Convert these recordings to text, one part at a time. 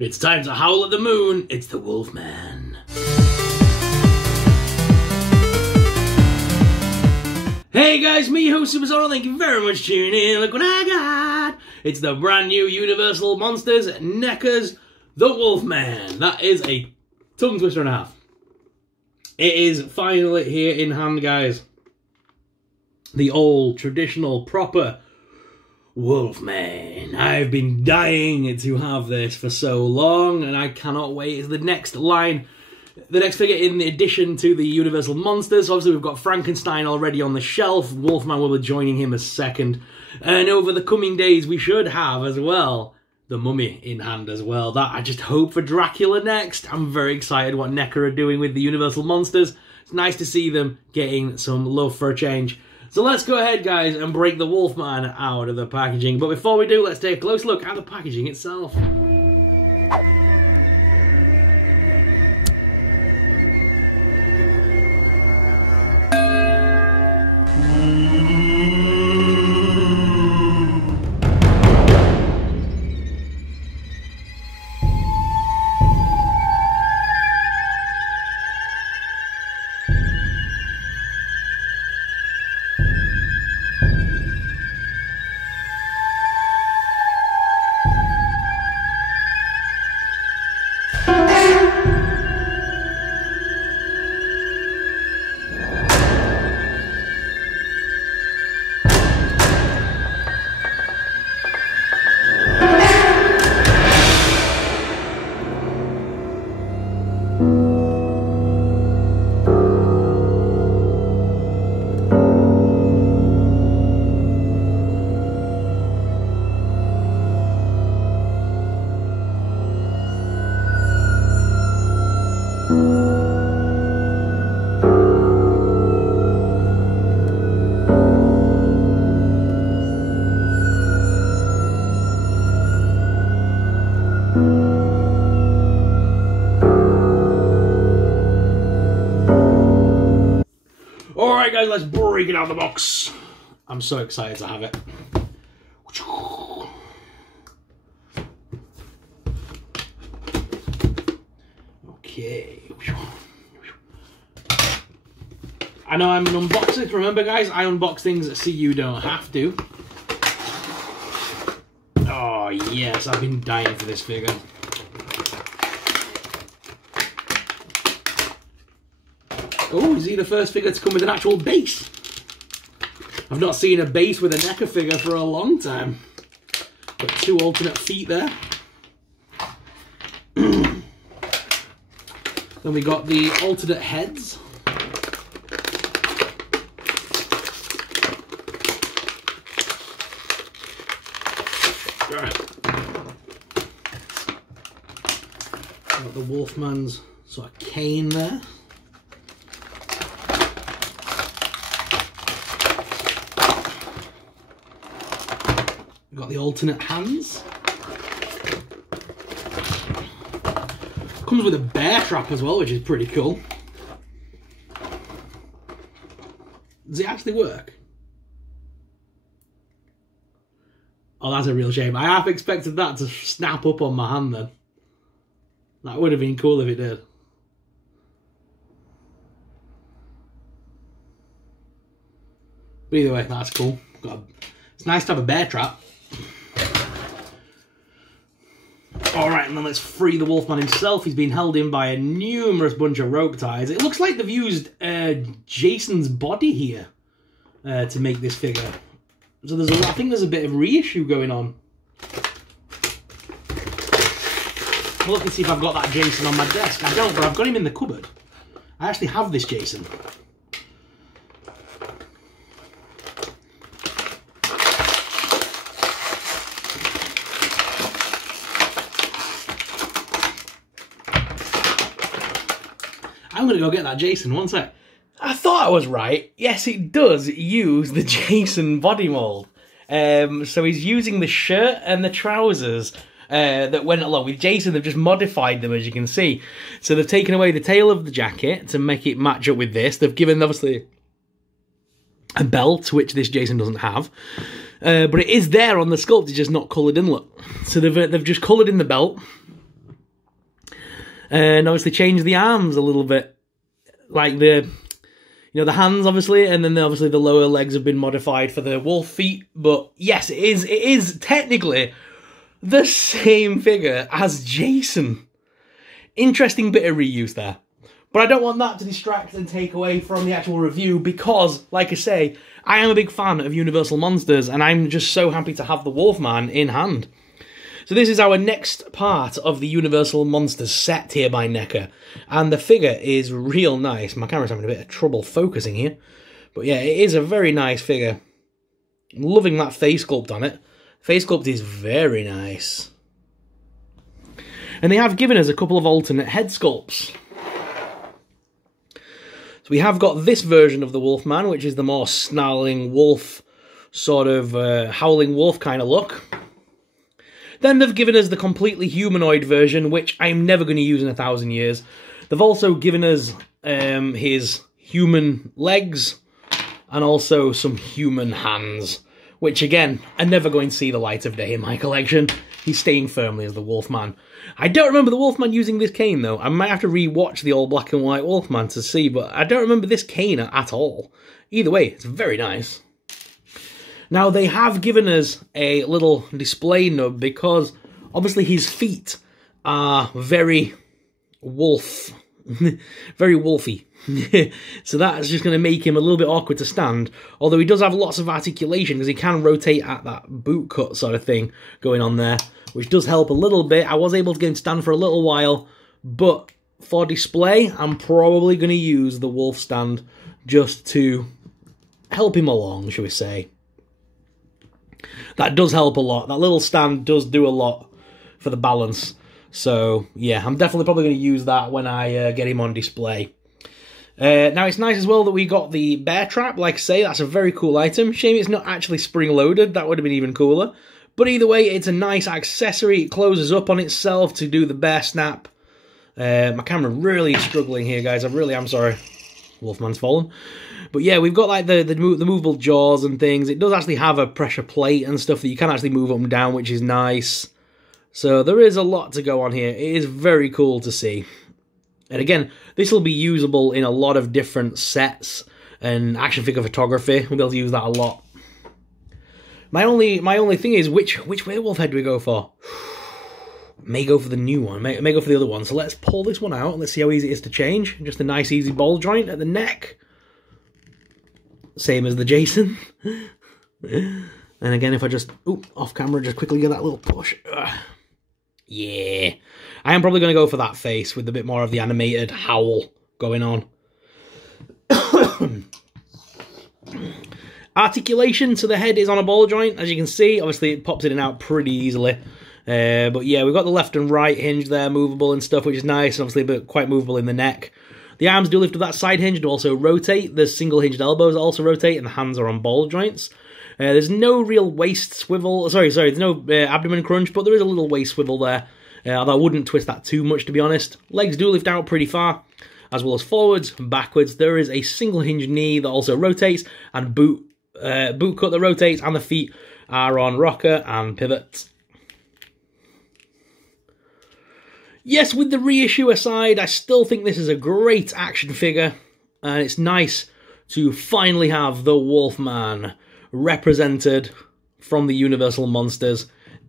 It's time to howl at the moon. It's the Wolfman. Hey guys, me, host Supersonic. Thank you very much for tuning in. Look what I got. It's the brand new Universal Monsters NECA The Wolfman. That is a tongue twister and a half. It is finally here in hand, guys. The old, traditional, proper Wolfman. I've been dying to have this for so long, and I cannot wait. It's the next line, the next figure in addition to the Universal Monsters. Obviously, we've got Frankenstein already on the shelf. Wolfman will be joining him as second. And over the coming days, we should have as well the Mummy in hand as well. That I just hope for Dracula next. I'm very excited what NECA are doing with the Universal Monsters. It's nice to see them getting some love for a change. So let's go ahead, guys, and break the Wolfman out of the packaging. But before we do, let's take a close look at the packaging itself. Alright guys, let's break it out of the box. I'm so excited to have it. Okay. I know I'm an unboxer. Remember guys, I unbox things so you don't have to. Oh yes, I've been dying for this figure. Oh, is he the first figure to come with an actual base? I've not seen a base with a NECA figure for a long time. Got two alternate feet there. Then we got the alternate heads. Got the Wolfman's sort of cane there. Got the alternate hands. Comes with a bear trap as well, which is pretty cool. Does it actually work? Oh, that's a real shame. I half expected that to snap up on my hand then. That would have been cool if it did. But either way, that's cool. It's nice to have a bear trap. Alright, and then let's free the Wolfman himself. He's been held in by a numerous bunch of rope ties. It looks like they've used Jason's body here to make this figure. So I think there's a bit of reissue going on. I'll look and see if I've got that Jason on my desk. I don't, but I've got him in the cupboard. I actually have this Jason. I'm going to go get that Jason, one sec. I thought I was right. Yes, it does use the Jason body mold. So he's using the shirt and the trousers that went along with Jason. They've just modified them, as you can see. So they've taken away the tail of the jacket to make it match up with this. They've given, obviously, a belt, which this Jason doesn't have. But it is there on the sculpt, it's just not coloured in, look. So they've just coloured in the belt. And obviously changed the arms a little bit. Like the hands, obviously, and then obviously the lower legs have been modified for the wolf feet. But yes, it is technically the same figure as Jason. Interesting bit of reuse there. But I don't want that to distract and take away from the actual review because, like I say, I am a big fan of Universal Monsters and I'm just so happy to have the Wolfman in hand. So this is our next part of the Universal Monsters set here by NECA. And the figure is real nice. My camera's having a bit of trouble focusing here. But yeah, it is a very nice figure. I'm loving that face sculpt on it. Face sculpt is very nice. And they have given us a couple of alternate head sculpts. So we have got this version of the Wolfman, which is the more snarling wolf, sort of howling wolf kind of look. Then they've given us the completely humanoid version, which I'm never going to use in 1,000 years. They've also given us his human legs and also some human hands, which again, are never going to see the light of day in my collection. He's staying firmly as the Wolfman. I don't remember the Wolfman using this cane, though. I might have to re-watch the old black and white Wolfman to see, but I don't remember this cane at all. Either way, it's very nice. Now, they have given us a little display nub because, obviously, his feet are very wolf. Very wolfy. So that's just going to make him a little bit awkward to stand. Although he does have lots of articulation because he can rotate at that boot cut sort of thing going on there, which does help a little bit. I was able to get him to stand for a little while, but for display, I'm probably going to use the wolf stand just to help him along, shall we say. That does help a lot. That little stand does do a lot for the balance. So, yeah, I'm definitely probably going to use that when I get him on display. Now, it's nice as well that we got the bear trap. Like I say, that's a very cool item. Shame it's not actually spring-loaded. That would have been even cooler. But either way, it's a nice accessory. It closes up on itself to do the bear snap. My camera really is struggling here, guys. I really am sorry. Wolfman's fallen. But yeah, we've got like the movable jaws and things. It does actually have a pressure plate and stuff that you can actually move up and down, which is nice. So there is a lot to go on here. It is very cool to see. And again, this will be usable in a lot of different sets and action figure photography. We'll be able to use that a lot. My only thing is, which werewolf head do we go for? May go for the new one. May go for the other one. So let's pull this one out and let's see how easy it is to change. Just a nice easy ball joint at the neck. Same as the Jason. And again, if I just, off camera, just quickly get that little push. Yeah. I am probably going to go for that face with a bit more of the animated howl going on. Articulation to the head is on a ball joint, as you can see. Obviously, it pops in and out pretty easily. But yeah, we've got the left and right hinge there, movable and stuff, which is nice. And obviously, but quite movable in the neck. The arms do lift with that side hinge and also rotate. The single hinged elbows also rotate, and the hands are on ball joints. There's no real waist swivel. Sorry, there's no abdomen crunch, but there is a little waist swivel there. Although I wouldn't twist that too much, to be honest. Legs do lift out pretty far, as well as forwards and backwards. There is a single hinged knee that also rotates, and boot cut that rotates, and the feet are on rocker and pivot. Yes, with the reissue aside, I still think this is a great action figure, and it's nice to finally have the Wolfman represented from the Universal Monsters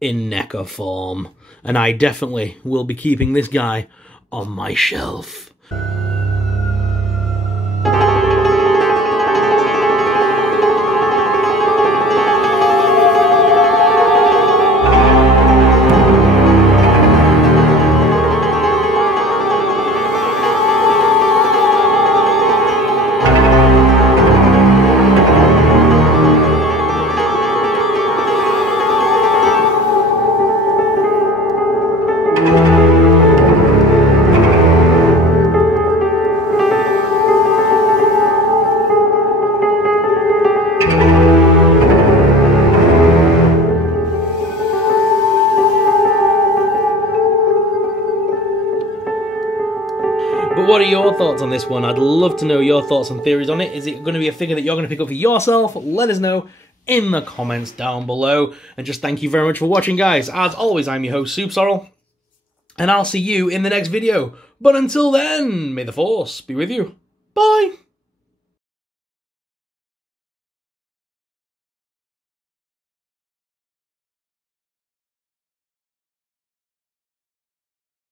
in NECA form. And I definitely will be keeping this guy on my shelf. But what are your thoughts on this one? I'd love to know your thoughts and theories on it. Is it going to be a figure that you're going to pick up for yourself? Let us know in the comments down below. And just thank you very much for watching, guys. As always, I'm your host, Soup Sorrel. and I'll see you in the next video. But until then, may the Force be with you. Bye!